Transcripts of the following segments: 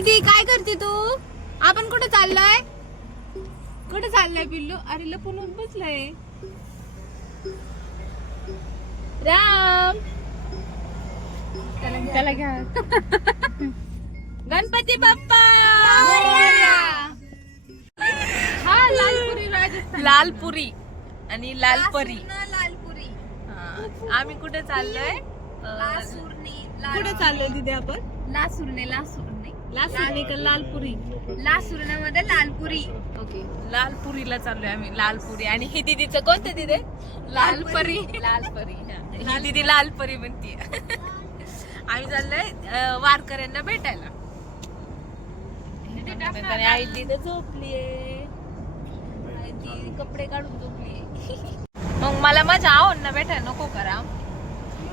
दी काय करते तू? आपण कुठे चाललोय? कुठे चाललाय पिल्लू? अरे लपून बसलाय. राम त्याला घ्या. गणपती बाप्पा. हा लालपुरी राजस्थान. लालपुरी आणि लालपरी. लालपुरी. आम्ही कुठे चाललोय? कुठे चाललोय तिथे आपण? लासुरने का लालपुरी? लासुरण्यामध्ये लालपुरी. ओके, लालपुरीला चाललोय आम्ही. लालपुरी. आणि ही दीदीचं कोणतं तिथे? लालपरी. लालपरी. ही दीदी लालपरी म्हणतीये. आम्ही चाललोय वारकऱ्यांना भेटायला. आई दीदी झोपलीये. आई दीदी कपडे काढून झोपलीये. मग मला माझ्या आवडना भेटायला नको करा?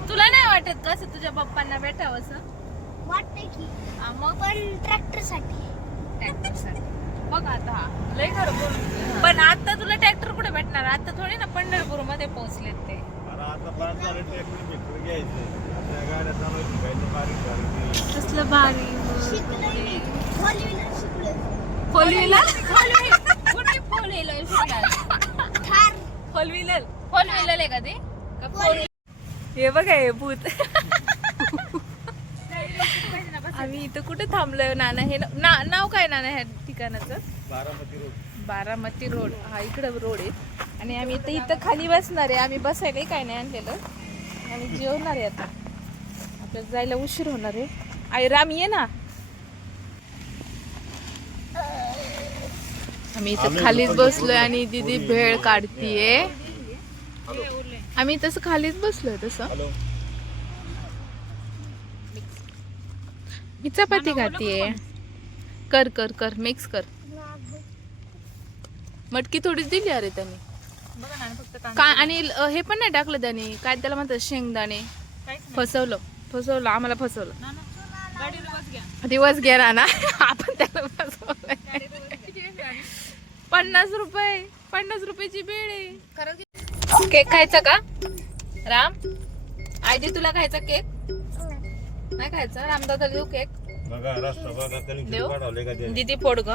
तुला नाही वाटत कसं तुझ्या पप्पांना भेटावं असं? वाटतंय की मग पण ट्रॅक्टर साठी बघ आता लय खरं बोल. पण आता तुला ट्रॅक्टर कुठे भेटणार? आता थोडी ना पंढरपूर मध्ये पोहोचलेत ते. कसलं भारी. फोर व्हीलर आहे का ते? हे बघा हे भूत. आम्ही इथं कुठे थांबलोय नाना? हे नाव काय नाना ह्या ठिकाणाचं? बारामती रोड. हा इकडं रोड आहे. आणि आम्ही इथं खाली बसणार आहे. आम्ही बसायला काय नाही आणलेलं. आम्ही जेवणार आहे आता. आपल्याला जायला उशीर होणार आहे. आई राम ये ना. आम्ही इथं खालीच बसलोय आणि दीदी भेळ काढतीये. आम्ही तसं खालीच बसलोय. तसं मी चपाती खातीये. कर कर कर मिक्स कर. मटकी थोडीच दिली अरे त्यांनी. आणि हे पण नाही टाकलं त्यांनी. काय त्याला म्हणतात? शेंगदाणे. फसवलं आम्हाला. फसवलं. दिवस घ्या ना. आपण त्याला फसवलं. 50 रुपयाची बेळ आहे. केक खायचा का राम? आयडी तुला खायचा केक? नाही खायचा? रामदादा देऊ केक? देऊ? दीदी फोड ग.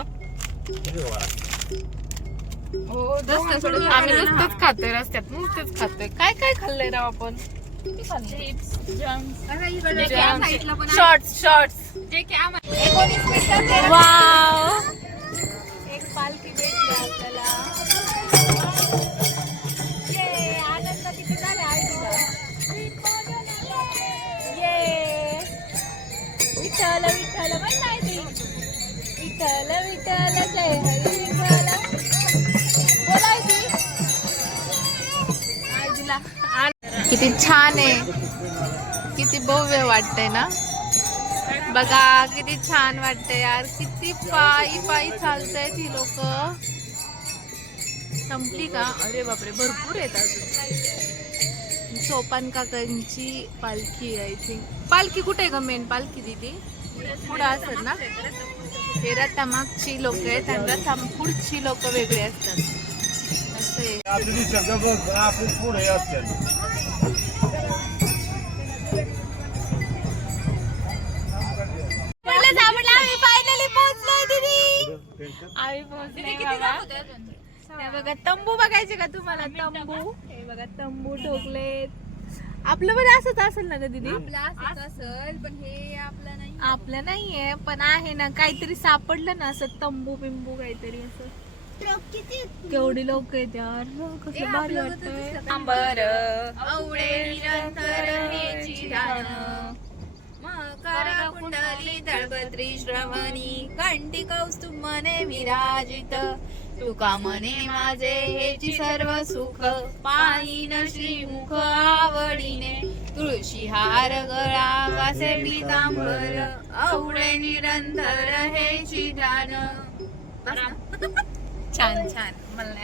आम्ही नुसतंच खातोय रस्त्यात. नुसतंच खातोय. काय काय खाल्लंय राव आपण? शॉर्ट्स. वाव. एक पालखी भेटली आपल्याला. आनंद किती झाला आईला. ये विठ्ठल विठ्ठल पण नाही ती. विठ्ठल विठ्ठल जय हरी विठ्ठल बोलायची. आईला किती छान आहे. किती भव्य वाटतंय ना. बघा किती छान वाटतंय यार. किती पायी चालतायत ही लोक. संपली का? अरे बापरे भरपूर आहेत अजून. सोपान काकांची पालखी आहे. I think. पालखी कुठे आहे ग? मेन पालखी दीदी पुढे असेल ना. हे रथामागची लोक आहेत आणि रथापुढची लोक वेगळे असतात. असे आम्ही पोहोचले बघा. तंबू बघायचे का तुम्हाला? तंबू हे बघा. तंबू ठोकलेत. आपलं पण असंच असेल ना ग दीदी? आपलं असेल पण हे आपलं नाहीये. पण आहे ना काहीतरी सापडलं ना असं तंबू बिंबू काहीतरी असं. केवढी लोक आहेत यार. कसं भारी वाटतंय. कुंडली दळपत्री श्रवणी कंठी कौस्तुभने विराजित. तुका मने माझे हेची सर्व सुख पाहिन श्रीमुख आवडीने. तुळशी हार गळा वासे पीतांबर आवडे निरंतर हेची ध्यान. छान छान. मला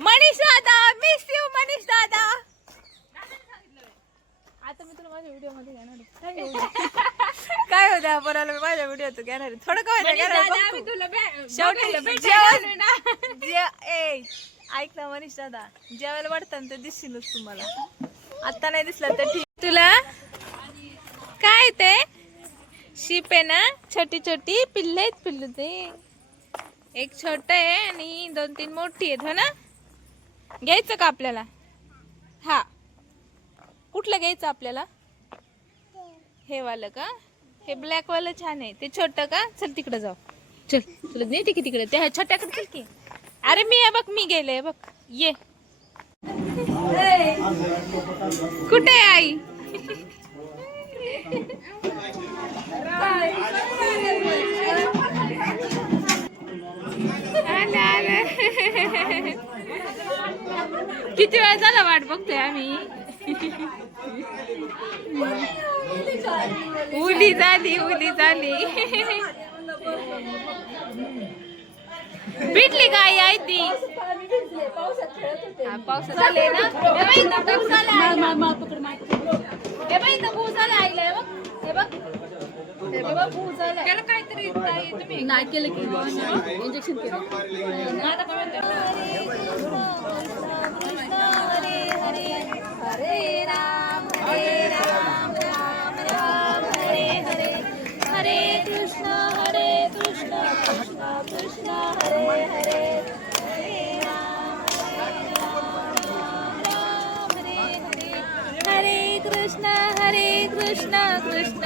मनीष दादा. मिस यू मनीष दादा. आता मी तुला माझ्या व्हिडिओ मध्ये घेणार. काय होत्या बरोबर मी माझ्या व्हिडिओत घेणार. थोडं काय ऐक ना मनीष दादा. जेवायला वाटतं ते दिसशीलच तुम्हाला. आता नाही दिसलं तर ठीक. तुला काय ते शीप आहे ना, छोटी छोटी पिल्ले आहेत पिल्लू ते. एक छोट आहे आणि 2-3 मोठी आहेत हो ना. घ्यायचं का आपल्याला? हा, कुठलं घ्यायचं आपल्याला? हे वालं का? हे ब्लॅक वालं छान आहे. ते छोट का? चल तिकडे जाऊ. चल तुला नेते की तिकडे. त्या छोट्याकडे चल की. अरे मी आहे बघ, मी गेले बघ. ये. कुठे आहे आई? आलं आलं. किती वेळ झाला वाट बघतोय आम्ही. उली झाली. भेटली का आई? आहे ती पावसात आले ना. हे बाई इथं पाऊस आला आईला. हे बाई इथं पाऊस आला आईला. हे बघ, हे बघ, हे बघ पाऊस आला. त्याला काहीतरी तुम्ही नाही केलं की इंजेक्शन केलं. आता काय म्हणते? हरे राम राम राम हरे हरे. हरे कृष्ण कृष्ण कृष्ण हरे हरे. हरे राम राम हरे हरे. हरे कृष्ण कृष्ण कृष्ण